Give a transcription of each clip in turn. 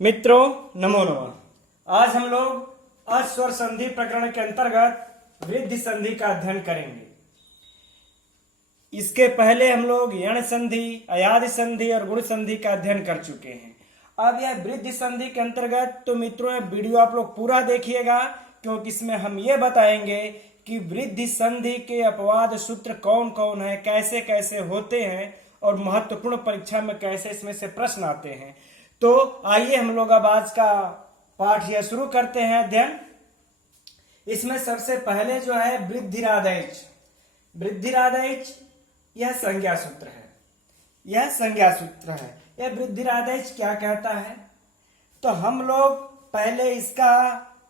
मित्रों नमो नमः। आज हम लोग अस्वर संधि प्रकरण के अंतर्गत वृद्धि संधि का अध्ययन करेंगे। इसके पहले हम लोग यण संधि, अयादि संधि और गुण संधि का अध्ययन कर चुके हैं। अब यह वृद्धि संधि के अंतर्गत तो मित्रों यह वीडियो आप लोग पूरा देखिएगा, क्योंकि इसमें हम ये बताएंगे कि वृद्धि संधि के अपवाद सूत्र कौन कौन है, कैसे कैसे होते हैं और महत्वपूर्ण परीक्षा में कैसे इसमें से प्रश्न आते हैं। तो आइए हम लोग अब आज का पाठ यह शुरू करते हैं अध्ययन। इसमें सबसे पहले जो है वृद्धिरादैच, वृद्धिरादैच यह संज्ञा सूत्र है। यह संज्ञा सूत्र है। यह वृद्धिरादैच क्या कहता है, तो हम लोग पहले इसका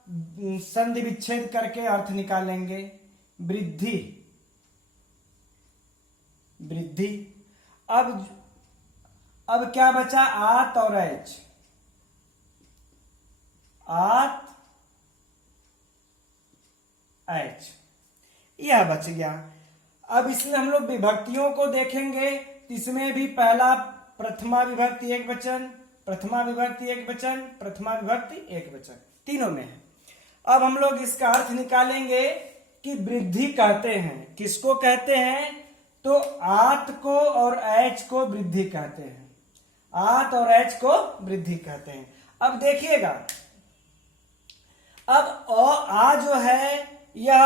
संधि विच्छेद करके अर्थ निकालेंगे। वृद्धि, वृद्धि। अब क्या बचा, आत और एच, आत एच, यह बच गया। अब इसमें हम लोग विभक्तियों को देखेंगे। इसमें भी पहला प्रथमा विभक्ति एक वचन, प्रथमा विभक्ति एक वचन, प्रथमा विभक्ति एक वचन, तीनों में है। अब हम लोग इसका अर्थ निकालेंगे कि वृद्धि कहते हैं, किसको कहते हैं, तो आत को और एच को वृद्धि कहते हैं। आत और एच को वृद्धि कहते हैं। अब देखिएगा, अब आ जो है यह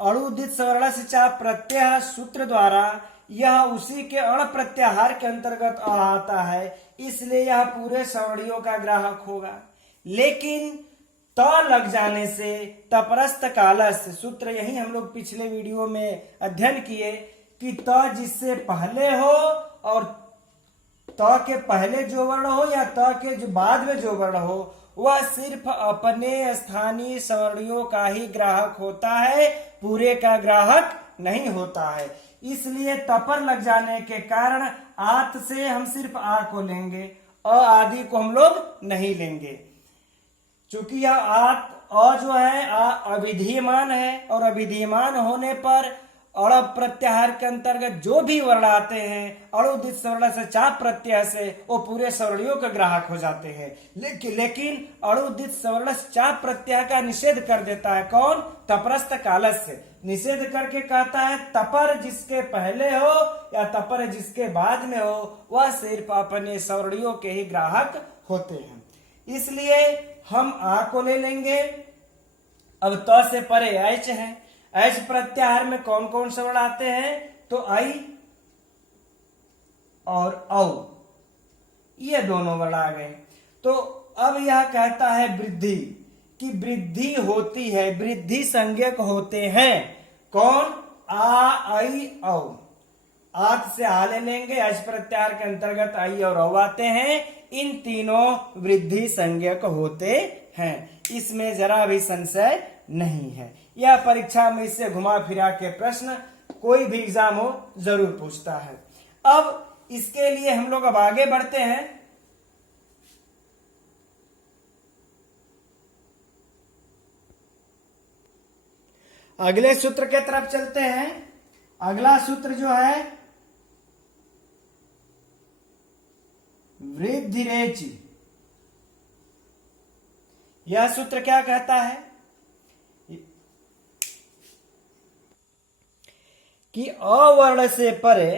अणुदित सवर्ण से चा प्रत्यय सूत्र द्वारा यह उसी के अण प्रत्याहार के अंतर्गत आता है, इसलिए यह पूरे सवर्णियों का ग्राहक होगा। लेकिन त लग जाने से तपरस्त कालस्य सूत्र, यही हम लोग पिछले वीडियो में अध्ययन किए कि त जिससे पहले हो और त के पहले जो वर्ण हो या त के जो बाद में जो वर्ण हो वह सिर्फ अपने स्थानीय सवर्णियों का ही ग्राहक होता है, पूरे का ग्राहक नहीं होता है। इसलिए तपर लग जाने के कारण आत से हम सिर्फ आ को लेंगे, अ आदि को हम लोग नहीं लेंगे। चूंकि यह आत अ जो है अविधीयमान है और अविधीयमान होने पर अण प्रत्याहार के अंतर्गत जो भी वर्ण आते हैं अणुदित सवर्ण से चाप प्रत्यय से वो पूरे सवर्णियों के ग्राहक हो जाते हैं। लेकिन अणुदित सवर्ण से चाप प्रत्यय का निषेध कर देता है कौन, तपरस्त कालस्य। निषेध करके कहता है तपर जिसके पहले हो या तपर जिसके बाद में हो वह सिर्फ अपने सवर्णियों के ही ग्राहक होते हैं। इसलिए हम आ को ले लेंगे। अब त से परे एच है। एच प्रत्याहार में कौन कौन से वर्ण आते हैं, तो आई और औ, ये दोनों वर्ण आ गए। तो अब यह कहता है वृद्धि कि वृद्धि होती है, वृद्धि संज्ञक होते हैं कौन, आ आई औ। आत से आ ले लेंगे, एच प्रत्याहार के अंतर्गत आई और औ आते हैं। इन तीनों वृद्धि संज्ञक होते हैं, इसमें जरा भी संशय नहीं है। यह परीक्षा में इससे घुमा फिरा के प्रश्न कोई भी एग्जाम हो जरूर पूछता है। अब इसके लिए हम लोग अब आगे बढ़ते हैं। अगले सूत्र के तरफ चलते हैं। अगला सूत्र जो है वृद्धिरेचि। यह सूत्र क्या कहता है कि अवर्ण से परे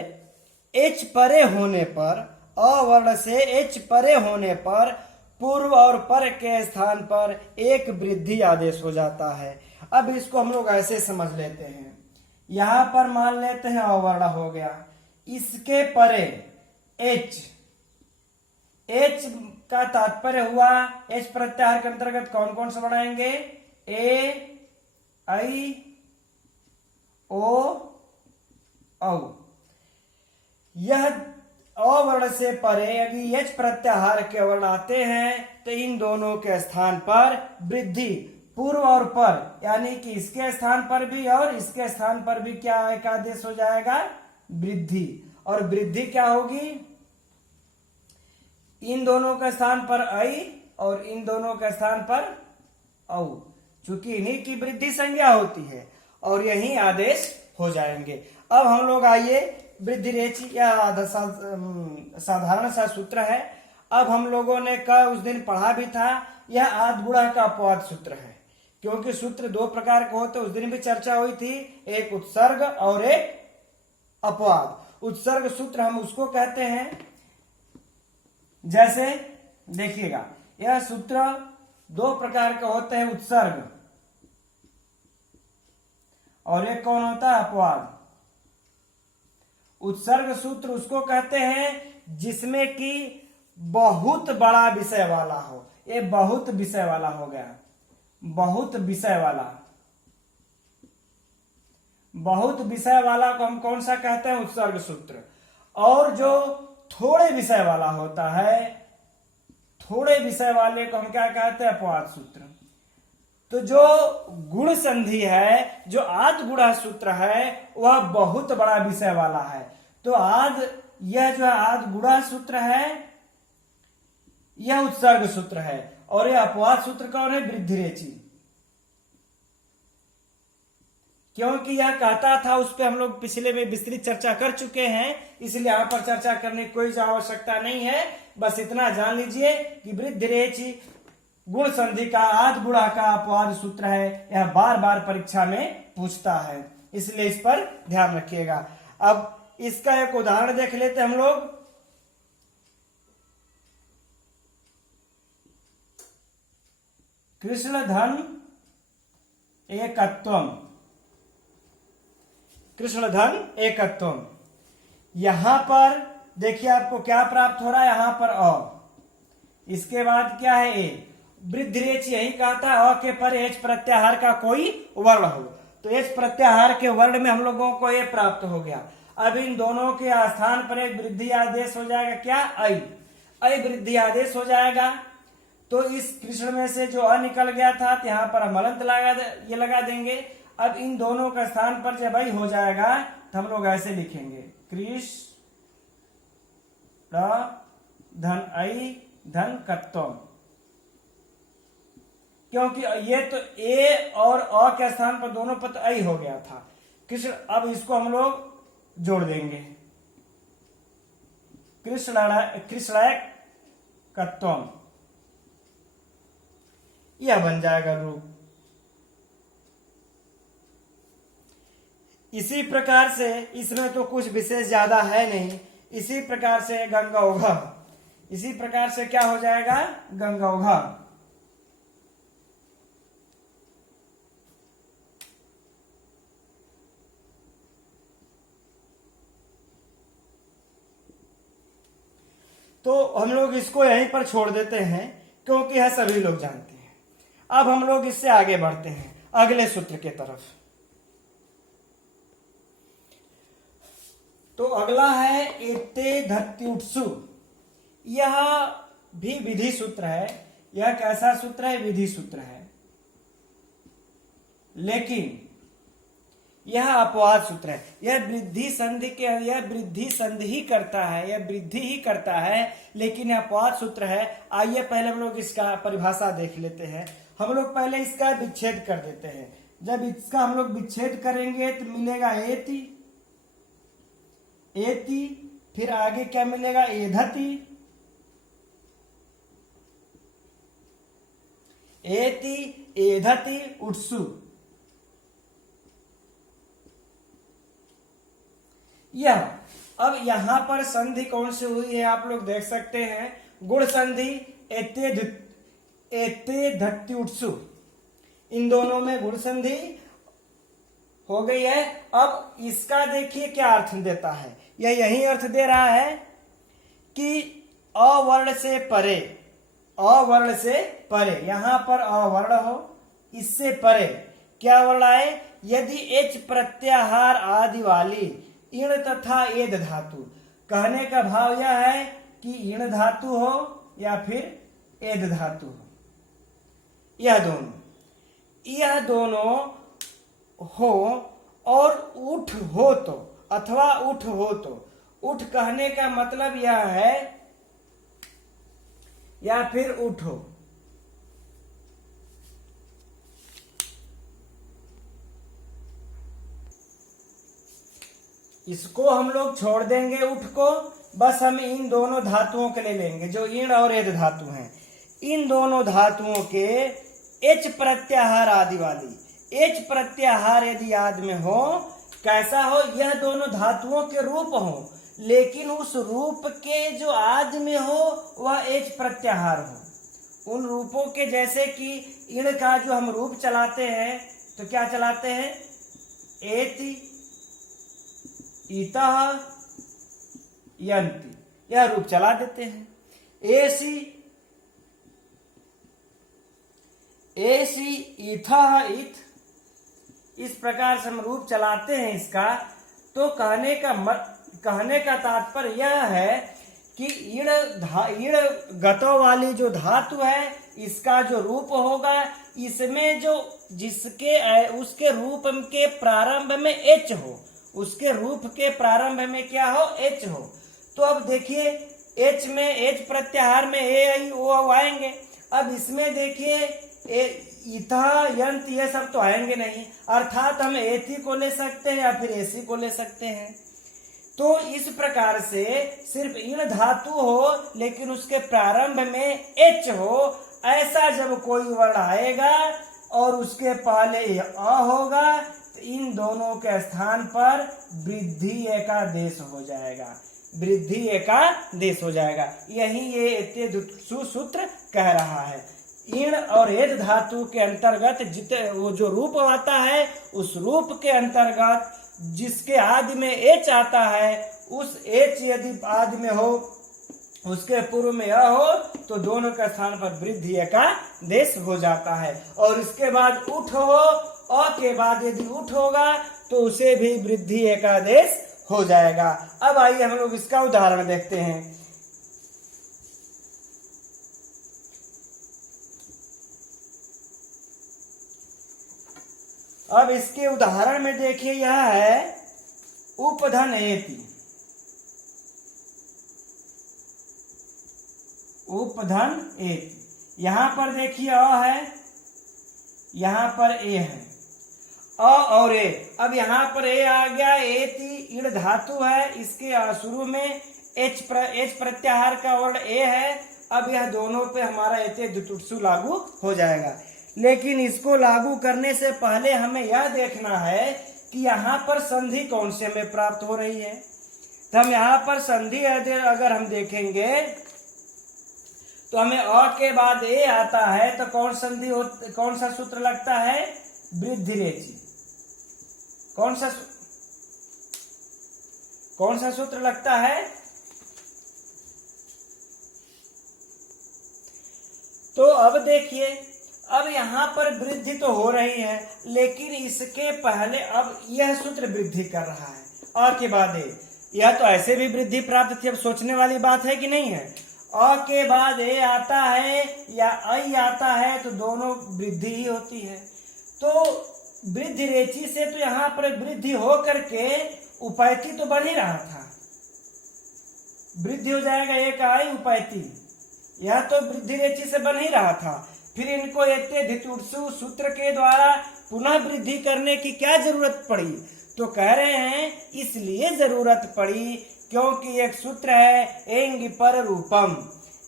एच परे होने पर, अवर्ण से एच परे होने पर पूर्व और पर के स्थान पर एक वृद्धि आदेश हो जाता है। अब इसको हम लोग ऐसे समझ लेते हैं, यहां पर मान लेते हैं अवर्ण हो गया, इसके परे एच, एच का तात्पर्य हुआ एच प्रत्याहार के अंतर्गत कौन कौन से वर्ण आएंगे, ए आई ओ औ। यह अवर्ण से परे यदि एच प्रत्याहार के वर्ण आते हैं तो इन दोनों के स्थान पर वृद्धि, पूर्व और पर, यानी कि इसके स्थान पर भी और इसके स्थान पर भी क्या एक आदेश हो जाएगा, वृद्धि। और वृद्धि क्या होगी, इन दोनों के स्थान पर आई और इन दोनों के स्थान पर औ, चूंकि इन्हीं की वृद्धि संज्ञा होती है और यही आदेश हो जाएंगे। अब हम लोग आइए वृद्धिरेचि, यह साधारण सा सूत्र है। अब हम लोगों ने क उस दिन पढ़ा भी था, यह आद गुणा का अपवाद सूत्र है, क्योंकि सूत्र दो प्रकार के होते, उस दिन भी चर्चा हुई थी, एक उत्सर्ग और एक अपवाद। उत्सर्ग सूत्र हम उसको कहते हैं, जैसे देखिएगा यह सूत्र दो प्रकार के होते हैं, उत्सर्ग और एक कौन होता है, अपवाद। उत्सर्ग सूत्र उसको कहते हैं जिसमें कि बहुत बड़ा विषय वाला हो, ये बहुत विषय वाला हो गया, बहुत विषय वाला। बहुत विषय वाला को हम कौन सा कहते हैं, उत्सर्ग सूत्र। और जो थोड़े विषय वाला होता है, थोड़े विषय वाले को हम क्या कहते हैं, अपवाद सूत्र। तो जो गुण संधि है, जो आद गुणा सूत्र है, वह बहुत बड़ा विषय वाला है। तो आद, यह जो आद गुणा सूत्र है, यह उत्सर्ग सूत्र है। और यह अपवाद सूत्र कौन है, वृद्धिरेचि। क्योंकि यह कहता था, उस पर हम लोग पिछले में विस्तृत चर्चा कर चुके हैं, इसलिए यहां पर चर्चा करने की कोई आवश्यकता नहीं है। बस इतना जान लीजिए कि वृद्धिरेचि गुण संधि का आद गुणा का अपवाद सूत्र है, यह बार बार परीक्षा में पूछता है, इसलिए इस पर ध्यान रखिएगा। अब इसका एक उदाहरण देख लेते हम लोग। कृष्ण धन एकत्वम, कृष्ण धन एकत्वम। यहां पर देखिए आपको क्या प्राप्त हो रहा है, यहां पर अ, इसके बाद क्या है, ए। वृद्धिरेचि यही कहता है अ के पर एच प्रत्याहार का कोई वर्ण हो, तो एच प्रत्याहार के वर्ण में हम लोगों को ए प्राप्त हो गया। अब इन दोनों के स्थान पर एक वृद्धि आदेश हो जाएगा, क्या, ऐ। ऐ वृद्धि आदेश हो जाएगा। तो इस कृष्ण में से जो अ निकल गया था, तो यहां पर हम हलंत लगा देंगे। अब इन दोनों का स्थान पर जब ऐ हो जाएगा, तो हम लोग ऐसे लिखेंगे, कृष्ण धन ऐ धन कत्वम, क्योंकि ये तो ए और अ के स्थान पर दोनों पर ऐ हो गया था कृष्ण। अब इसको हम लोग जोड़ देंगे, कृष्ण कत्वम, यह बन जाएगा रूप। इसी प्रकार से, इसमें तो कुछ विशेष ज्यादा है नहीं, इसी प्रकार से गंगौघ, इसी प्रकार से क्या हो जाएगा, गंगौघ। तो हम लोग इसको यहीं पर छोड़ देते हैं, क्योंकि यह सभी लोग जानते हैं। अब हम लोग इससे आगे बढ़ते हैं अगले सूत्र के तरफ। तो अगला है एते धत्युत्सु। यह भी विधि सूत्र है। यह कैसा सूत्र है, विधि सूत्र है, लेकिन यह अपवाद सूत्र है। यह वृद्धि संधि के, यह वृद्धि संधि ही करता है, यह वृद्धि ही करता है, लेकिन यह अपवाद सूत्र है। आइए पहले हम लोग इसका परिभाषा देख लेते हैं। हम लोग पहले इसका विच्छेद कर देते हैं। जब इसका हम लोग विच्छेद करेंगे तो मिलेगा एति, एति, फिर आगे क्या मिलेगा, एधति, एति एधति उत्सु। यह अब यहां पर संधि कौन सी हुई है, आप लोग देख सकते हैं, गुण संधि एते धत्युत्सु, इन दोनों में गुण संधि हो गई है। अब इसका देखिए क्या अर्थ देता है, यह यही अर्थ दे रहा है कि अवर्ण से परे, अवर्ण से परे, यहां पर अवर्ण हो, इससे परे क्या वर्ण आए, यदि एच प्रत्याहार आदि वाली इण तथा एद धातु। कहने का भाव यह है कि इण धातु हो या फिर एद धातु हो, यह दोनों हो और उठ हो तो, अथवा उठ हो तो। उठ कहने का मतलब यह है, या फिर उठो, इसको हम लोग छोड़ देंगे उठ को, बस हम इन दोनों धातुओं के लिए लेंगे जो ईण और एद धातु हैं। इन दोनों धातुओं के एच प्रत्याहार आदि वाली, एच प्रत्याहार यदि याद में हो, कैसा हो, यह दोनों धातुओं के रूप हो, लेकिन उस रूप के जो आदि में हो वह एच प्रत्याहार हो। उन रूपों के जैसे कि ईण का जो हम रूप चलाते हैं तो क्या चलाते हैं, एति, इतः, यंति, यह रूप चला देते हैं। एसी, एसी, इथः, इत, इस प्रकार से हम रूप चलाते हैं इसका। तो कहने का तात्पर्य यह है कि ईण गतो वाली जो धातु है इसका जो रूप होगा, इसमें जो उसके रूप के प्रारंभ में एच हो, उसके रूप के प्रारंभ में क्या हो, एच हो। तो अब देखिए एच में, एच प्रत्याहार में ए आई ओ आएंगे। अब इसमें देखिए इथा, यंत, ये सब तो आएंगे नहीं, अर्थात हम एथी को ले सकते हैं या फिर एसी को ले सकते हैं। तो इस प्रकार से सिर्फ ईण धातु हो लेकिन उसके प्रारंभ में एच हो, ऐसा जब कोई वर्ण आएगा और उसके पहले अ होगा तो इन दोनों के स्थान पर वृद्धि एकादेश हो जाएगा, वृद्धि एकादेश हो जाएगा। यही ये एतेदुत्सु सूत्र कह रहा है। ईण और एद धातु के अंतर्गत वो जो रूप आता है, उस रूप के अंतर्गत जिसके आदि में एच आता है, उस एच यदि आदि में हो, उसके पूर्व में अ हो, तो दोनों के स्थान पर वृद्धि एकादेश हो जाता है। और इसके बाद उठ हो, अ के बाद यदि उठ होगा तो उसे भी वृद्धि एकादेश हो जाएगा। अब आइए हम लोग इसका उदाहरण देखते हैं। अब इसके उदाहरण में देखिए, यह है उपधन एति, उपधन एति। यहां पर देखिए अ है, यहां पर ए है, अ और ए। अब यहां पर ए आ गया, एति ईण धातु है, इसके शुरू में एच प्रत्याहार का वर्ण ए है। अब यह दोनों पे हमारा एतेदुत्सु लागू हो जाएगा। लेकिन इसको लागू करने से पहले हमें यह देखना है कि यहाँ पर संधि कौन से हमें प्राप्त हो रही है। तो हम यहाँ पर संधि अगर हम देखेंगे तो हमें अ के बाद ए आता है, तो कौन सा सूत्र लगता है, वृद्धिरेचि। कौन सा सूत्र लगता है, तो अब देखिए, अब यहाँ पर वृद्धि तो हो रही है, लेकिन इसके पहले अब यह सूत्र वृद्धि कर रहा है अ के बाद ए। यह तो ऐसे भी वृद्धि प्राप्त थी, अब सोचने वाली बात है कि नहीं है। अ के बाद ए आता है या ऐ आता है तो दोनों वृद्धि ही होती है। तो वृद्धि रेचि से तो यहाँ पर वृद्धि हो करके उपैति तो बन ही रहा था, वृद्धि हो जाएगा एक आई उपैति, यह तो वृद्धि रेचि से बन ही रहा था। फिर इनको एतेदुत्सु सूत्र के द्वारा पुनः वृद्धि करने की क्या जरूरत पड़ी, तो कह रहे हैं इसलिए जरूरत पड़ी क्योंकि एक सूत्र है एंगि पर रूपम।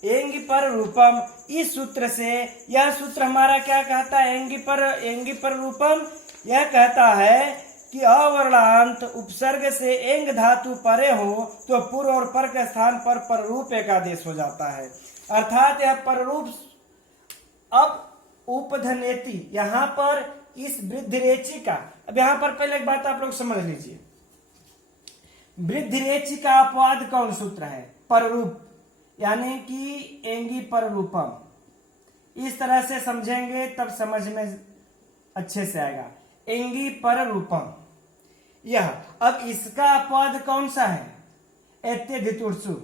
एंगि पर रूपम, इस सूत्र से यह सूत्र हमारा क्या कहता है, एंगि पर रूपम यह कहता है कि अवर्णांत उपसर्ग से एंग धातु परे हो तो पूर्व और पर के स्थान पर पररूप एकादेश हो जाता है। अर्थात यह पररूप। अब उपधनेति, यहाँ पर इस वृद्धिरेचि का, अब यहाँ पर पहले एक बात आप लोग समझ लीजिए, वृद्धिरेचि का अपवाद कौन सूत्र है, पररूप, यानी कि एंगि पर रूपम। इस तरह से समझेंगे तब समझ में अच्छे से आएगा, एंगि पर रूपम यह। अब इसका अपवाद कौन सा है, एतेदुत्सु।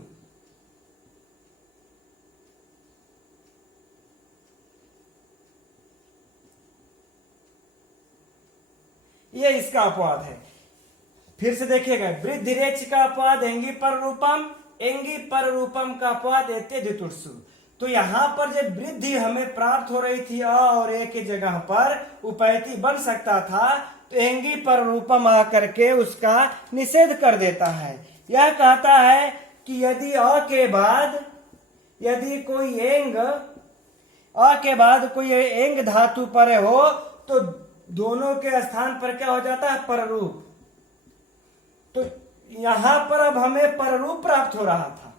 ये इसका अपवाद है। फिर से देखिएगा, वृद्धिरेचि का अपवाद एंगि पर रूपम, एंगि पर रूपम का अपवाद एतेदुत्सु। तो यहाँ पर जब वृद्धि हमें प्राप्त हो रही थी अ और ए के जगह पर उपैति बन सकता था, तो एंगि पर रूपम आकर के उसका निषेध कर देता है। यह कहता है कि यदि अ के बाद यदि कोई एंग अ के बाद कोई एंग धातु परे हो तो दोनों के स्थान पर क्या हो जाता है, पररूप। तो यहां पर अब हमें पररूप प्राप्त हो रहा था।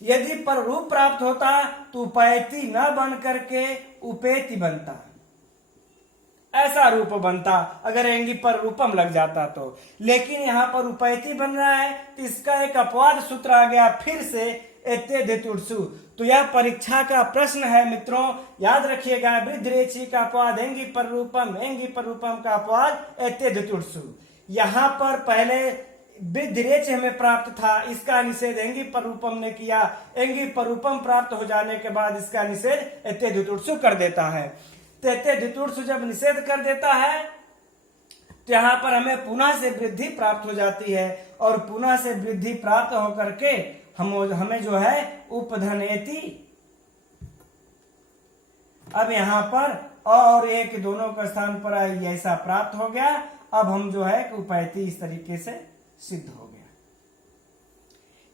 यदि पररूप प्राप्त होता तो उपैति न बन करके उपेति बनता, ऐसा रूप बनता अगर एंगी पर रूपम लग जाता तो। लेकिन यहाँ पर उपैति बन रहा है तो इसका एक अपवाद सूत्र आ गया फिर से, एते धितुर्सु। तो यह परीक्षा का प्रश्न है मित्रों, याद रखिएगा। वृद्धरेचि का अपवाद एंगी पर रूपम का अपवाद एते धितुर्सु। यहाँ पर पहले वृद्धरेच हमें प्राप्त था, इसका निषेध एंगी पर रूपम ने किया। एंगी पर रूपम प्राप्त हो जाने के बाद इसका निषेध एते धितुर्सु कर देता है। तो एते धितुर्सु जब निषेध कर देता है तो यहाँ पर हमें पुनः से वृद्धि प्राप्त हो जाती है, और पुनः से वृद्धि प्राप्त होकर के हमें जो है उपधनेति। अब यहाँ पर अ और ए के दोनों का स्थान पर ऐसा प्राप्त हो गया। अब हम जो है उपैति इस तरीके से सिद्ध हो गया।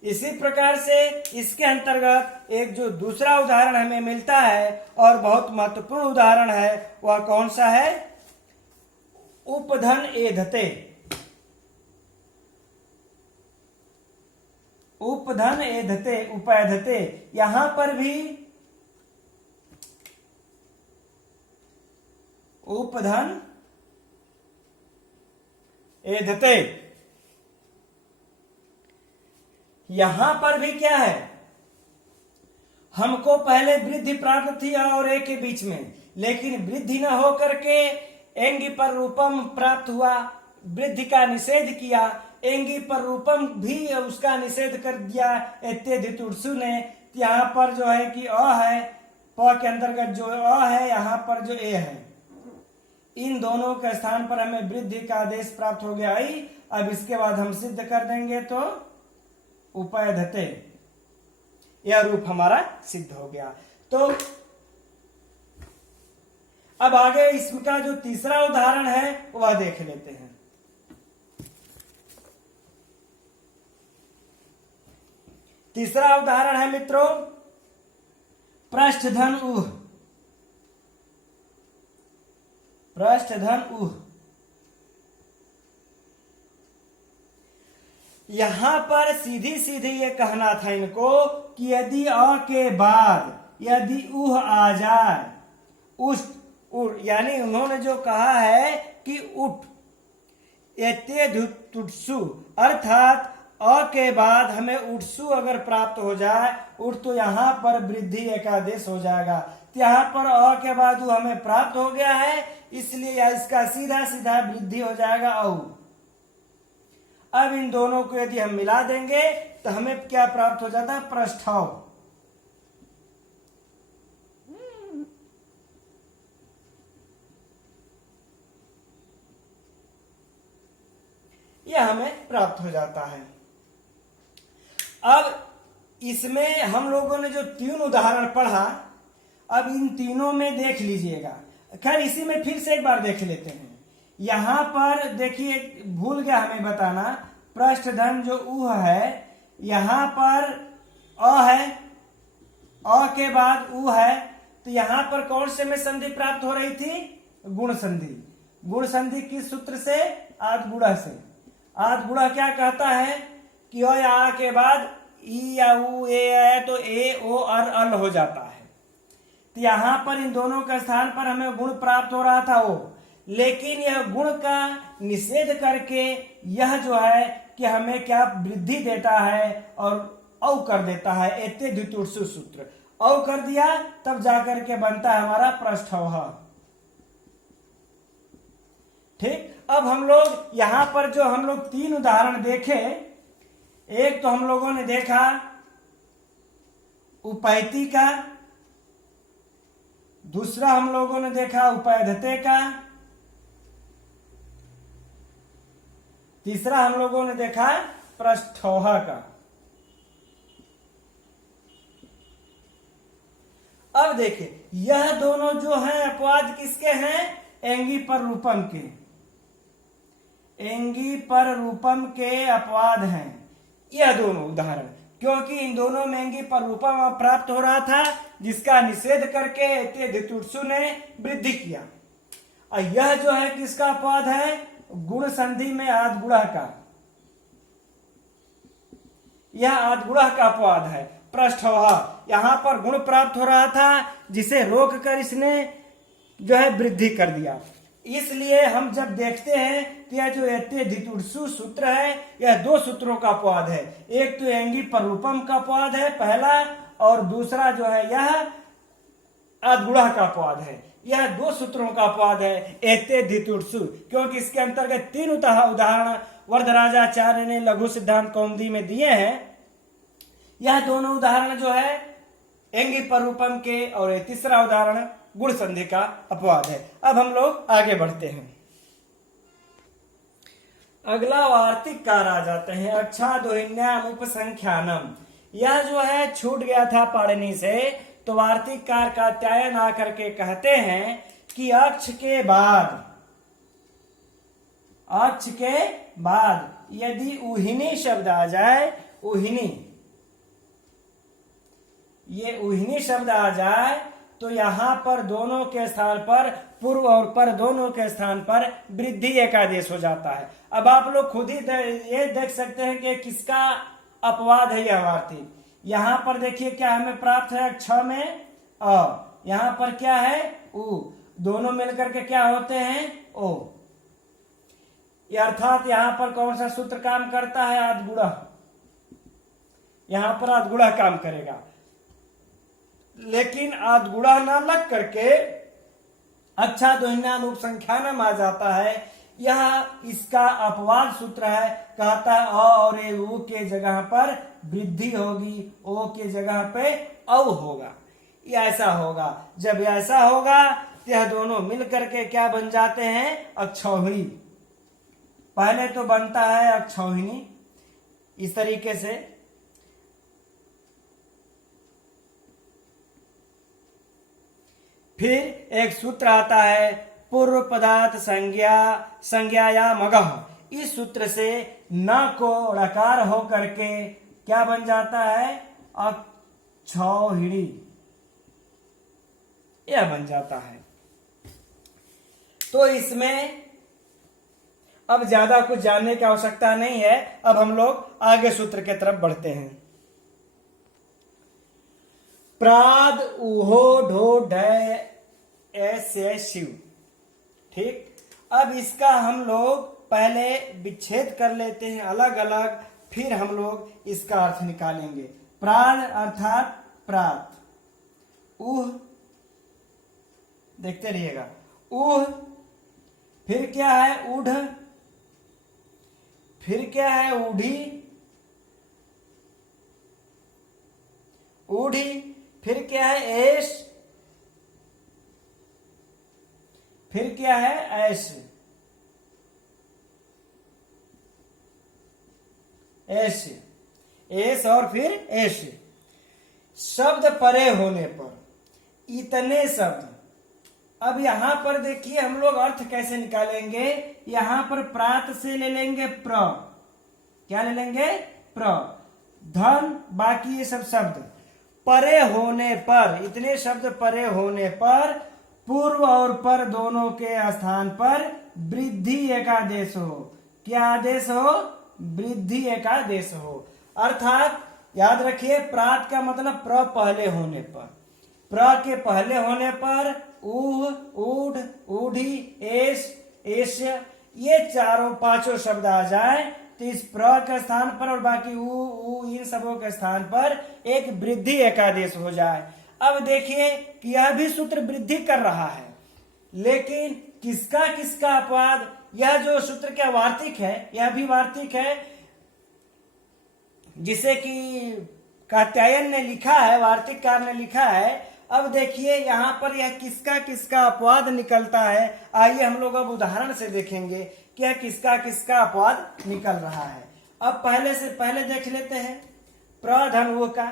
इसी प्रकार से इसके अंतर्गत एक जो दूसरा उदाहरण हमें मिलता है और बहुत महत्वपूर्ण उदाहरण है, वह कौन सा है, उपधन एधते। उपधन एधते, उपैधते। यहां पर भी उपधन एधते, यहां पर भी क्या है, हमको पहले वृद्धि प्राप्त थी और ए के बीच में, लेकिन वृद्धि न हो करके एंगी पर रूपम प्राप्त हुआ, वृद्धि का निषेध किया। एंगी पर रूपम भी उसका निषेध कर दिया एते धितुर्सु ने। यहाँ पर जो है कि अ है, प के अंतर्गत जो अ है, यहाँ पर जो ए है, इन दोनों के स्थान पर हमें वृद्धि का आदेश प्राप्त हो गया आई। अब इसके बाद हम सिद्ध कर देंगे तो उपैधते, यह रूप हमारा सिद्ध हो गया। तो अब आगे इसका जो तीसरा उदाहरण है वह देख लेते हैं। तीसरा उदाहरण है मित्रों पृष्ठधन उह। पृष्ठधन उह, यहां पर सीधी सीधी ये कहना था इनको कि यदि अ के बाद यदि उह आ जाए, उष्ट उठ, यानी उन्होंने जो कहा है कि उठ, एते धितुर्सु, अर्थात अ के बाद हमें उठसु अगर प्राप्त हो जाए, उठ, तो यहाँ पर वृद्धि एकादेश हो जाएगा। तो यहाँ पर अ के बाद हमें प्राप्त हो गया है, इसलिए इसका सीधा सीधा वृद्धि हो जाएगा औ। अब इन दोनों को यदि हम मिला देंगे तो हमें क्या प्राप्त हो जाता है, पृष्ठव। यह हमें प्राप्त हो जाता है। अब इसमें हम लोगों ने जो तीन उदाहरण पढ़ा, अब इन तीनों में देख लीजिएगा। खैर इसी में फिर से एक बार देख लेते हैं। यहां पर देखिए, भूल गया हमें बताना, पृष्ठधन जो उह है, यहां पर अ है, अ के बाद उ है, तो यहां पर कौन से में संधि प्राप्त हो रही थी, गुण संधि। गुण संधि किस सूत्र से, आद गुणा से। आद गुणा क्या कहता है कि अ या आ के बाद ई या उ ए है तो ए ओ अर अल हो जाता है। तो यहां पर इन दोनों के स्थान पर हमें गुण प्राप्त हो रहा था ओ, लेकिन यह गुण का निषेध करके यह जो है कि हमें क्या वृद्धि देता है और औ कर देता है, एते धितुर्सु सूत्र। औ कर दिया तब जाकर के बनता है हमारा पृष्ठव। ठीक, अब हम लोग यहां पर जो हम लोग तीन उदाहरण देखे, एक तो हम लोगों ने देखा उपैति का, दूसरा हम लोगों ने देखा उपैधते का, तीसरा हम लोगों ने देखा पृष्ठोह का। अब देखिए, यह दोनों जो हैं अपवाद किसके हैं, एंगी पर रूपम के। एंगी पर रूपम के अपवाद हैं। यह दोनों उदाहरण, क्योंकि इन दोनों में एंगी पर रूपम प्राप्त हो रहा था, जिसका निषेध करके एते धितुत्सु ने वृद्धि किया। और यह जो है किसका अपवाद है? गुण संधि में आदगुणः का, यह आदगुणः का अपवाद है। पृष्ठवः, यहां पर गुण प्राप्त हो रहा था जिसे रोक कर इसने जो है वृद्धि कर दिया। इसलिए हम जब देखते हैं कि यह जो एते धितुत्सु सूत्र है, यह दो सूत्रों का अपवाद है। एक तो एंगी पर रूपम का अपवाद है पहला, और दूसरा जो है यह आदगुणः का अपवाद है। यह दो सूत्रों का अपवाद है एते धितुत्सु, क्योंकि इसके अंतर्गत तीन उदाहरण वरदराजाचार्य ने लघु सिद्धांत कौमुदी में दिए हैं। यह दोनों उदाहरण जो है एंगी पर रूपम के, और ये तीसरा उदाहरण गुण संधि का अपवाद है। अब हम लोग आगे बढ़ते हैं। अगला वार्तिक कार आ जाते हैं, अच्छादोहिन्याम उपसंख्यानम। यह जो है छूट गया था पढ़ने से, तो वार्तिक कार का त्यायन आकर के कहते हैं कि अक्ष के बाद यदि उहिनी शब्द आ जाए, उहिनी, ये उहिनी शब्द आ जाए, तो यहां पर दोनों के स्थान पर, पूर्व और पर दोनों के स्थान पर वृद्धि एकादेश हो जाता है। अब आप लोग खुद ही ये देख सकते हैं कि किसका अपवाद है यह वार्तिक। यहां पर देखिए क्या हमें प्राप्त है, क्ष में अ, यहां पर क्या है उ, दोनों मिलकर के क्या होते हैं ओ। अर्थात यहां पर कौन सा सूत्र काम करता है? आदगुणः। यहां पर आदगुणः काम करेगा, लेकिन आदगुणः न लग करके अच्छादोहिन्याम उपसंख्यानम आ जाता है। यह इसका अपवाद सूत्र है। कहता है अ और ए उ के जगह पर वृद्धि होगी, ओ के जगह पे औ होगा। ये ऐसा होगा, जब ऐसा होगा तो यह दोनों मिल करके क्या बन जाते हैं? अक्षौहिणी। पहले तो बनता है अक्षौहिणी इस तरीके से, फिर एक सूत्र आता है पूर्व पदार्थ संज्ञाया मगह। इस सूत्र से न को णकार हो करके क्या बन जाता है? अक्षौहिणी, यह बन जाता है। तो इसमें अब ज्यादा कुछ जानने की आवश्यकता नहीं है। अब हम लोग आगे सूत्र के तरफ बढ़ते हैं। प्राद उहो ढो ढय ऐसे शिव। ठीक, अब इसका हम लोग पहले विच्छेद कर लेते हैं अलग अलग, फिर हम लोग इसका अर्थ निकालेंगे। प्राद अर्थात प्रात, उह, देखते रहिएगा, उह, फिर क्या है ऊढ़, फिर क्या है ऊढ़ी, ऊढ़ी, फिर क्या है ऐश, फिर क्या है ऐश, ऐश, ऐश और फिर ऐश। शब्द परे होने पर इतने शब्द। अब यहां पर देखिए हम लोग अर्थ कैसे निकालेंगे। यहां पर प्रात से ले लेंगे प्र, क्या ले लेंगे? प्र, धन, बाकी ये सब शब्द परे होने पर, इतने शब्द परे होने पर पूर्व और पर दोनों के स्थान पर वृद्धि एकादेश हो। क्या आदेश हो? वृद्धि एकादेश हो। अर्थात याद रखिए प्रात का मतलब प्र पहले होने पर, प्र के पहले होने पर ऊह, ऊढ़, ऊढ़ी, एश, एश्य, ये चारों पांचों शब्द आ जाए तो इस प्र के स्थान पर और बाकी ऊ इन सबों के स्थान पर एक वृद्धि एकादेश हो जाए। अब देखिए कि यह भी सूत्र वृद्धि कर रहा है, लेकिन किसका किसका अपवाद? यह जो सूत्र का वार्तिक है यह भी वार्तिक है, जिसे कि कात्यायन ने लिखा है, वार्तिककार ने लिखा है। अब देखिए यहाँ पर यह किसका किसका अपवाद निकलता है। आइए हम लोग अब उदाहरण से देखेंगे कि यह किसका किसका अपवाद निकल रहा है। अब पहले से पहले देख लेते हैं प्रधन ऊह का,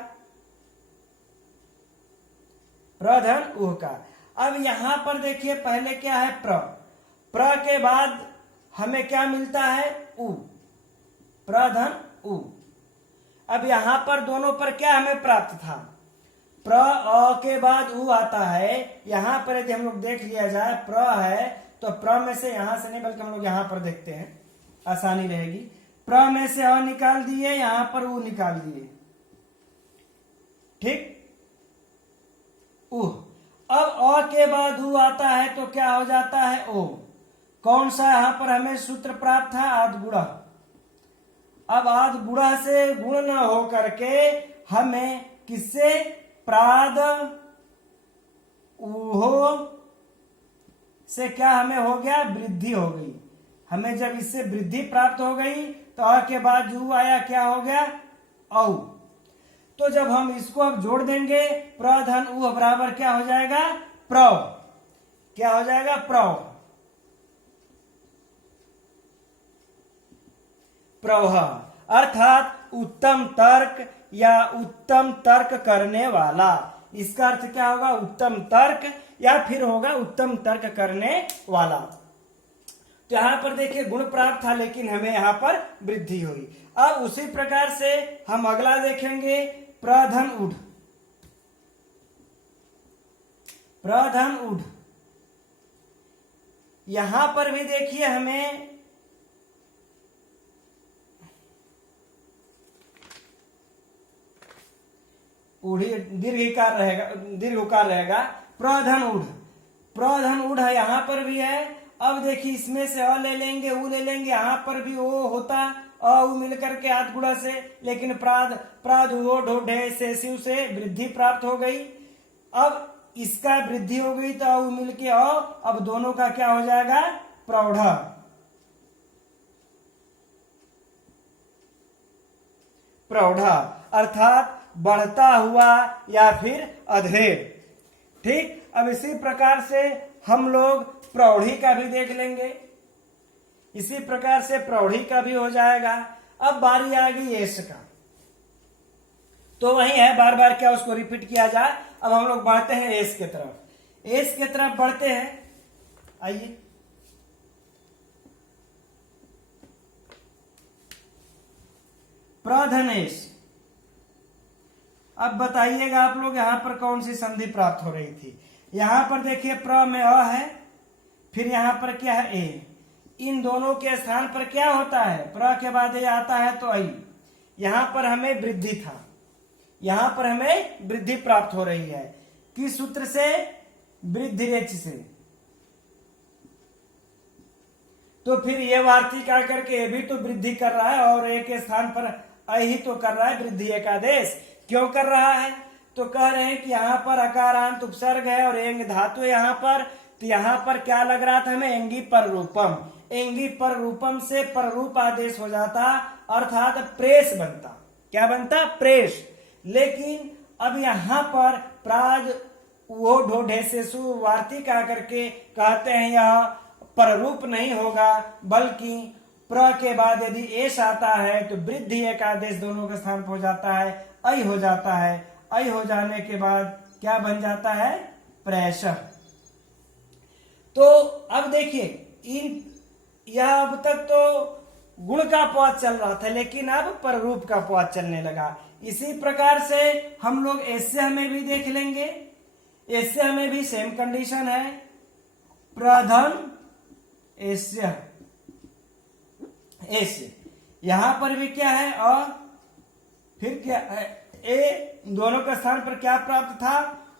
प्रधन ऊह का। अब यहां पर देखिए पहले क्या है? प्र, प्र के बाद हमें क्या मिलता है? उ, प्रधन उ। अब यहां पर दोनों पर क्या हमें प्राप्त था, प्र अ के बाद उ आता है। यहां पर यदि हम लोग देख लिया जाए प्र है तो प्र में से यहां से नहीं बल्कि हम लोग यहां पर देखते हैं, आसानी रहेगी। प्र में से अ निकाल दिए, यहां पर उ निकाल दिए, ठीक। उ अब अ के बाद उ आता है तो क्या हो जाता है ओ। कौन सा यहां पर हमें सूत्र प्राप्त था, आद गुणा। अब आद गुणा से गुण न हो करके हमें किससे, प्राद उहो से क्या हमें हो गया, वृद्धि हो गई। हमें जब इससे वृद्धि प्राप्त हो गई तो अ के बाद जो आया क्या हो गया, औ। तो जब हम इसको अब जोड़ देंगे प्रधन उ बराबर क्या हो जाएगा, प्रव। क्या हो जाएगा, प्रव। प्रवह अर्थात उत्तम तर्क या उत्तम तर्क करने वाला। इसका अर्थ क्या होगा, उत्तम तर्क या फिर होगा उत्तम तर्क करने वाला। तो यहां पर देखिए गुण प्राप्त था लेकिन हमें यहां पर वृद्धि हुई। अब उसी प्रकार से हम अगला देखेंगे, प्रधन उड। प्रधन उड, यहां पर भी देखिए हमें उड़ी दीर्घिकार रहेगा, दीर्घ उकार रहेगा, प्रधन उड। प्रधन उड है, यहां पर भी है। अब देखिए इसमें से अ ले लेंगे, उ ले लेंगे, यहां पर भी ओ होता, अ उ मिलकर के आद गुणा से, लेकिन प्राद प्राद ओ ढोढे से शिव से वृद्धि प्राप्त हो गई। अब इसका वृद्धि हो गई तो उ मिलके अ, अब दोनों का क्या हो जाएगा, प्रौढ़। प्रौढ़ अर्थात बढ़ता हुआ या फिर अधेड़, ठीक। अब इसी प्रकार से हम लोग प्रौढ़ी का भी देख लेंगे, इसी प्रकार से प्रौढ़ी का भी हो जाएगा। अब बारी आ गई एस का, तो वही है, बार बार क्या उसको रिपीट किया जाए। अब हम लोग बढ़ते हैं एस के तरफ, एस के तरफ बढ़ते हैं। आइए, प्रधनेश। अब बताइएगा आप लोग यहां पर कौन सी संधि प्राप्त हो रही थी। यहां पर देखिए प्र में अ है, फिर यहां पर क्या है, ए। इन दोनों के स्थान पर क्या होता है, प्र के बाद ए आता है तो आई। यहां पर हमें वृद्धि था, यहां पर हमें वृद्धि प्राप्त हो रही है। किस सूत्र से, वृद्धि रेच से। तो फिर ये वार्तिक आकर के ये भी तो वृद्धि कर रहा है और ए के स्थान पर अ ही तो कर रहा है वृद्धि एकादेश। क्यों कर रहा है, तो कह रहे हैं कि यहाँ पर अकारांत उपसर्ग है और एंग धातु यहाँ पर, तो यहाँ पर क्या लग रहा था हमें, एंगी पर रूपम। एंगी पर रूपम से पररूप आदेश हो जाता, अर्थात प्रेस बनता। क्या बनता, प्रेस। लेकिन अब यहाँ पर प्राज वो ढोढे से सुवार्तिक आकर के कहते हैं यह पररूप नहीं होगा, बल्कि प्र के बाद यदि एश आता है तो वृद्धि एकादेश दोनों के स्थान पर हो जाता है, ऐ हो जाता है। ऐ हो जाने के बाद क्या बन जाता है, प्रेश। तो अब देखिए इन, यह अब तक तो गुण का पद चल रहा था लेकिन अब पररूप का पद चलने लगा। इसी प्रकार से हम लोग ऐसे में भी देख लेंगे, ऐसे में भी सेम कंडीशन है, प्रधन एस्य। ऐसे यहां पर भी क्या है, अ, फिर क्या है, ए। दोनों के स्थान पर क्या प्राप्त था,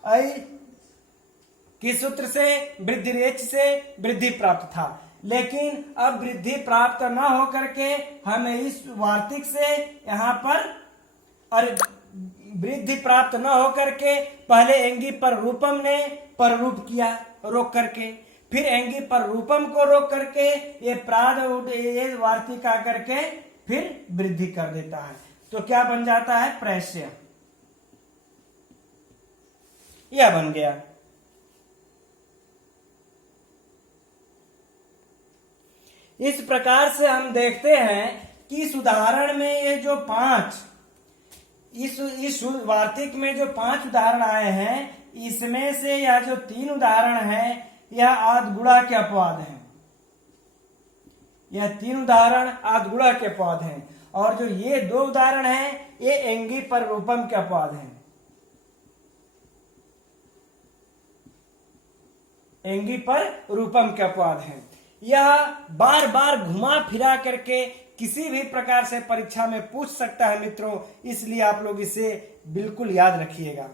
ऐ। किस सूत्र से, वृद्धि रेच से वृद्धि प्राप्त था। लेकिन अब वृद्धि प्राप्त न हो करके हमें इस वार्तिक से यहाँ पर, और वृद्धि प्राप्त न हो करके पहले एंगी पर रूपम ने पररूप किया रोक करके, फिर एंगी पर रूपम को रोक करके ये प्राद ये वार्तिक आकर के फिर वृद्धि कर देता है। तो क्या बन जाता है, प्रेष्य। यह बन गया। इस प्रकार से हम देखते हैं कि इस उदाहरण में ये जो 5, इस वार्तिक में जो 5 उदाहरण आए हैं, इसमें से यह जो 3 उदाहरण है यह आद गुणा के अपवाद हैं। यह 3 उदाहरण आद गुणा के अपवाद हैं और जो ये दो उदाहरण हैं ये एंगी पर रूपम के अपवाद हैं। एंगी पर रूपम के अपवाद हैं। यह बार बार घुमा फिरा करके किसी भी प्रकार से परीक्षा में पूछ सकता है मित्रों, इसलिए आप लोग इसे बिल्कुल याद रखिएगा।